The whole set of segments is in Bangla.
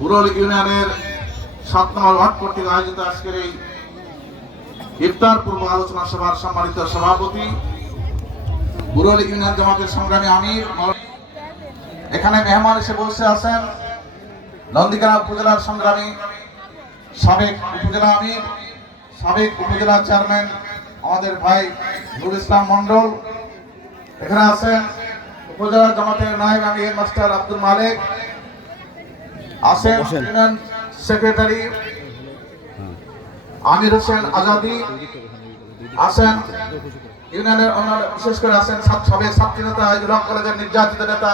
বুরল ইউনিয়নের সাত নম্বর ওয়ার্ড কর্তৃক আয়োজিত আজকের এই ইফতার পূর্ব আলোচনা সভার সম্মানিত সভাপতি বুরল ইউনিয়ন জামাতের সংগ্রামী আমির এখানে মেহমান এসে বসে আছেন নন্দিকানা উপজেলার সংগ্রামী সাবেক উপজেলা আমির, সাবেক উপজেলা চেয়ারম্যান আমাদের ভাই নুর ইসলাম মন্ডল এখানে আছেন উপজেলা জামাতের নায়েব আমির, মাস্টার আব্দুল মালিক। সেক্রেটারি আমির হোসেন আজাদি আছেন ইউনিয়নের অন্যান্য বিশেষ করে সাবেক ছাত্রী নেতা কলেজের নির্যাতিত নেতা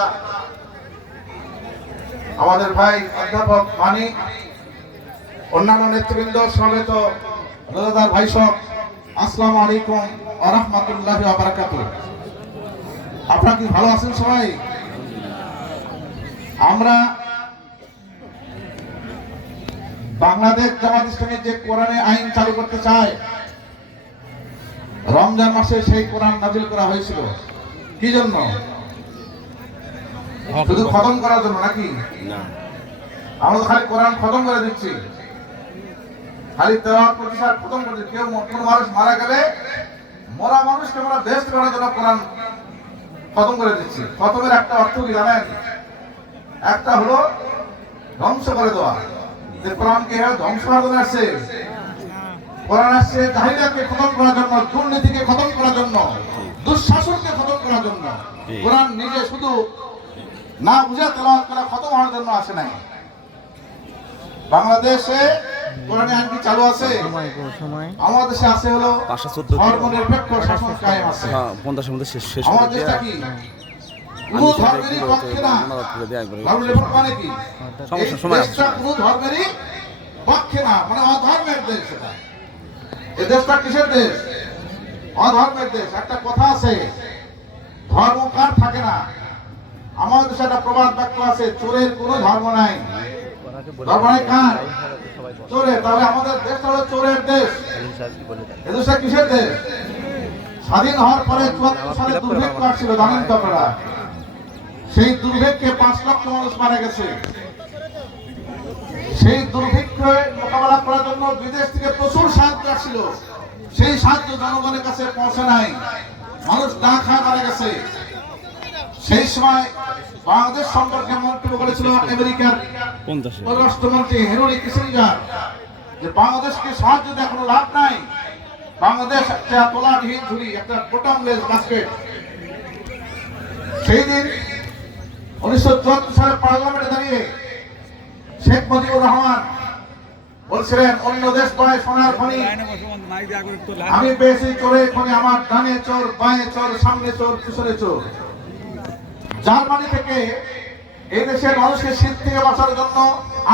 আমাদের ভাই অধ্যাপক মানিক অন্যান্য নেতৃবৃন্দ সমবেত রোজাদার ভাই সব আসসালামু আলাইকুম ওয়া রাহমাতুল্লাহি ওয়া বারাকাতুহু। আপনারা কি ভালো আছেন সবাই? আমরা বাংলাদেশ জামাত ইসলামী যে কোরআনে আইন চালু করতে চায় রমজান মাসে সেই কোরআন নাজিল করা হয়েছিল। কি জন্য? শুধু খতম করার জন্য নাকি? আমরা তো খালি কোরআন খতম করে দিচ্ছি। খালি তেলাওয়াত করছি আর খতম করছি। কেউ কোনো মানুষ মারা গেলে মরা মানুষকে আমরা বেশ করার জন্য কোরআন খতম করে দিচ্ছি। খতমের একটা অর্থ কি জানেন? একটা হলো ধ্বংস করে দেওয়া। যে কোরআন ধ্বংস করার জন্য আসছে। কোরআন আসছে জাহিলিয়াতকে খতম করার জন্য দুর্নীতিকে খতম করার জন্য দুঃশাসনকে খতম করার জন্য। কোরআন নিজে শুধু না বুঝে তেলাওয়াত করা খতম হওয়ার জন্য আসে নাই। বাংলাদেশে কোরআনে আইন কি চালু আছে? আমাদের দেশে আছে হলো ধর্মনিরপেক্ষ শাসন কায়েম আছে। হ্যাঁ পঞ্চাশের মধ্যে শেষ শেষ আমাদের দেশটা কি? কোন ধর্মেরই পক্ষে না। মানে কি? সমস্যা সময় আছে। ধর্মেরই পক্ষে না মানে অধর্মের দেশ এটা। এই দেশটা কিসের দেশ? অধর্মের দেশ একটা কথা আছে ধর্ম কার থাকে না? আমাদের দেশে একটা প্রবাদ বাক্য আছে চোরের কোনো ধর্ম নাই। ধর্ম নাই কার? চোরের তাহলে আমাদের দেশটা হলো চোরের দেশ। এ দেশটা কিসের দেশ? স্বাধীন হওয়ার পরে চুয়াত্তর সালে দুর্ভিক্ষ আসছিল জানেন তো আপনারা? সেই দুর্ভিক্ষে পাঁচ লক্ষ মানুষ মারা গেছে। সেই দুর্ভিক্ষ মোকাবেলা করার জন্য বিদেশ থেকে প্রচুর সাহায্য আসছিল। সেই সাহায্য জনগণের কাছে পৌঁছে নাই। মানুষ না খায় মারা গেছে। সেই সময় বাংলাদেশ সম্পর্কে মন্তব্য করেছিল আমেরিকার পররাষ্ট্রমন্ত্রী হেনরি কিসিঞ্জার যে বাংলাদেশকে সাহায্য দিয়ে কোনো লাভ নাই। বাংলাদেশ একটা তোলাবিহীন ঝুলি একটা বোটামলেস বাস্কেট সেই দিন উনিশশো শেখ অন্য দেশ আমি পেয়েছি চোরে খনি, আমার ডানে চোর, বাঁয়ে চোর, সামনে চোর, পিছনে চোর। জার্মানি থেকে এই দেশের মানুষকে শীত থেকে বাঁচার জন্য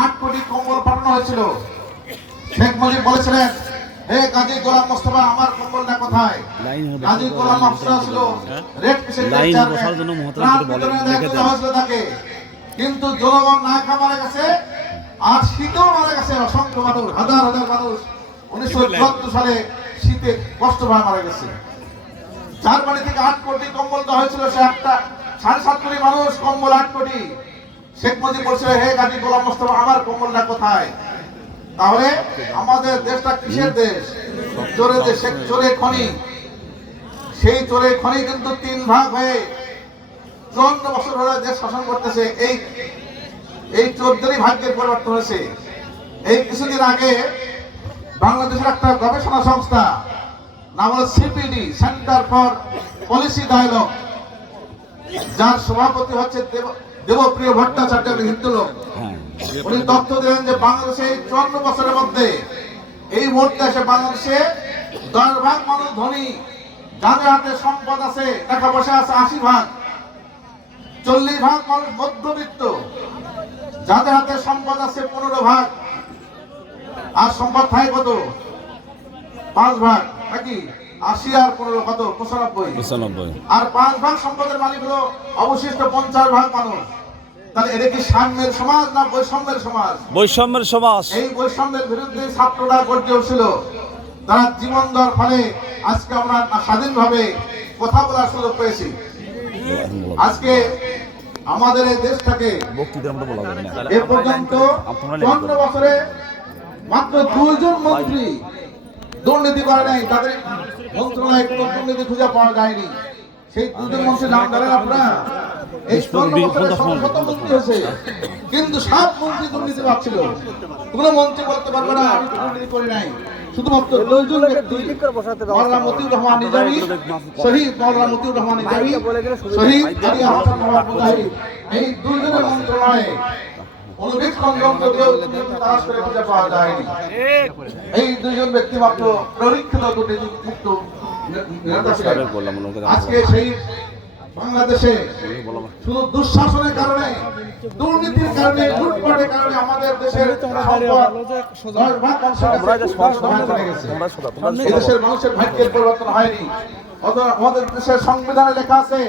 আট কোটি কম্বল পাঠানো হয়েছিল। শেখ মুজিব বলেছিলেন হে কাজী গোলাম মোস্তফা আমার কম্বলটা কোথায়? কাজী গোলাম মোস্তফা ছিল রেড লাইন বসার জন্য মহতরম ত্রাণ করে বলে- বিতরণের লিখে দায়িত্ব দেন। দেওয়া হয়েছিল তাকে কিন্তু জনগণ না খা গেছে আর শীতেও মারা গেছে অসংখ্য মানুষ হাজার হাজার মানুষ। উনিশশো চুয়াত্তর সালে শীতে কষ্ট পায় মারা গেছে। জার্মানি থেকে আট কোটি কম্বল দেওয়া হয়েছিল সে একটা সাড়ে সাত কোটি মানুষ কম্বল আট কোটি। শেখ মুজিব বলছিল হে গাজী গোলাম মোস্তফা আমার কম্বলটা কোথায়? তাহলে আমাদের দেশটা কিসের দেশ? চোরে দেশ চোরে খনি। সেই চোরে খনি কিন্তু তিন ভাগ হয়ে চুয়ান্ন বছর ধরে দেশ শাসন করতেছে। এই এই চোদ্দই ভাগ্যের পরিবর্তন হয়েছে। এই কিছুদিন আগে বাংলাদেশের একটা গবেষণা সংস্থা, নাম হলো CPD, center for policy dialogue, যার সভাপতি হচ্ছে দেব- দেবপ্রিয় ভট্টাচার্য হিন্দু লোক। হ্যাঁ। উনি তথ্য দিলেন যে বাংলাদেশে এই চুয়ান্ন বছরের মধ্যে এই মুহূর্তে এসে বাংলাদেশে দশ ভাগ মানুষ ধনী যাদের হাতে সম্পদ আছে টাকা পয়সা আছে আশি ভাগ চল্লিশ ভাগ মানুষ মধ্যবিত্ত যাদের হাতে সম্পদ আছে পনেরো ভাগ আর সম্পদ থাকে কত? পাঁচ ভাগ নাকি? আশি আর পনেরো কত? পঁচানব্বই। পঁচানব্বই। আর পাঁচ ভাগ সম্পদের মালিক হলো অবশিষ্ট পঞ্চাশ ভাগ মানুষ। তাহলে এটা কি সাম্যের সমাজ না বৈষম্যের সমাজ? বৈষম্যের সমাজ। এই বৈষম্যের বিরুদ্ধে ছাত্ররা গর্জে উঠছিল। তারা জীবন দেওয়ার ফলে আজকে আমরা স্বাধীনভাবে কথা বলার সুযোগ পেয়েছি। আজকে আমাদের এই দেশটাকে এ পর্যন্ত চুয়ান্ন বছরে মাত্র দুইজন মন্ত্রী দুর্নীতি করে নাই। তাদের মন্ত্রণালয়ে কোনো দুর্নীতি খুঁজে পাওয়া যায়নি। সেই দুজন মন্ত্রী নাম জানেন আপনারা? এই কিন্তু সব মন্ত্রী দুর্নীতি পাচ্ছিল কোন মন্ত্রী বলতে পারবে না আমি দুর্নীতি করি নাই। শুধুমাত্র দুইজন ব্যক্তি মৌলানা মতিউর রহমান নিজামী শহীদ মৌলানা মতিউর রহমান নিজামী শহীদ আলী আহসান মোহাম্মদ মুজাহিদ এই দুইজনের মন্ত্রণালয়ে অনুবীক্ষণ যন্ত্র তালাশ করে খুঁজে পাওয়া যায়নি। এই দুইজন ব্যক্তি মাত্র দুর্নীতি মুক্ত আজকে সেই বাংলাদেশে শুধু দুঃশাসনের কারণে দুর্নীতির কারণে লুটপাটের কারণে আমাদের দেশের দেশের মানুষের ভাগ্যের পরিবর্তন হয়নি। অথবা আমাদের দেশের সংবিধানে লেখা আছে